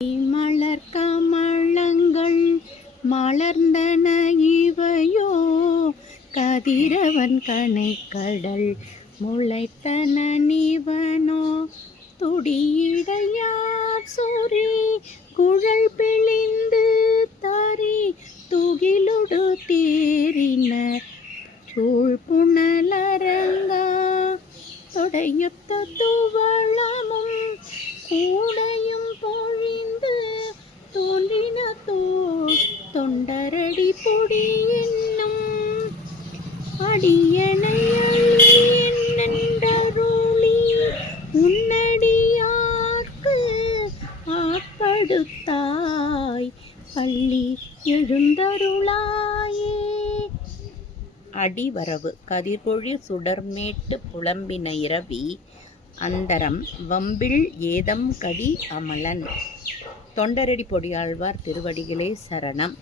மலர் கமலங்கள் மலர்ந்தன இவையோ. கதிரவன் கனை கடல் முளைத்தன நிவனோ. துடியிடையார் சூரி குழல் பிழிந்து தரி துகிலுடு தேறின சூழ் புனலரங்கா தொடையொத்த துவளமும் தொண்டரடி பொடி என்னும் அடியனை என்னென்றருளி உன்னடியார்க்கு ஆட்படுத்தாய் பள்ளி எழுந்தருளாயே. அடிவரவு கதிர்பொழி சுடர்மேட்டு புலம்பின இரவி அந்தரம் வம்பில் ஏதம் கடி அமலன். தொண்டரடி பொடியாழ்வார் திருவடிகளே சரணம்.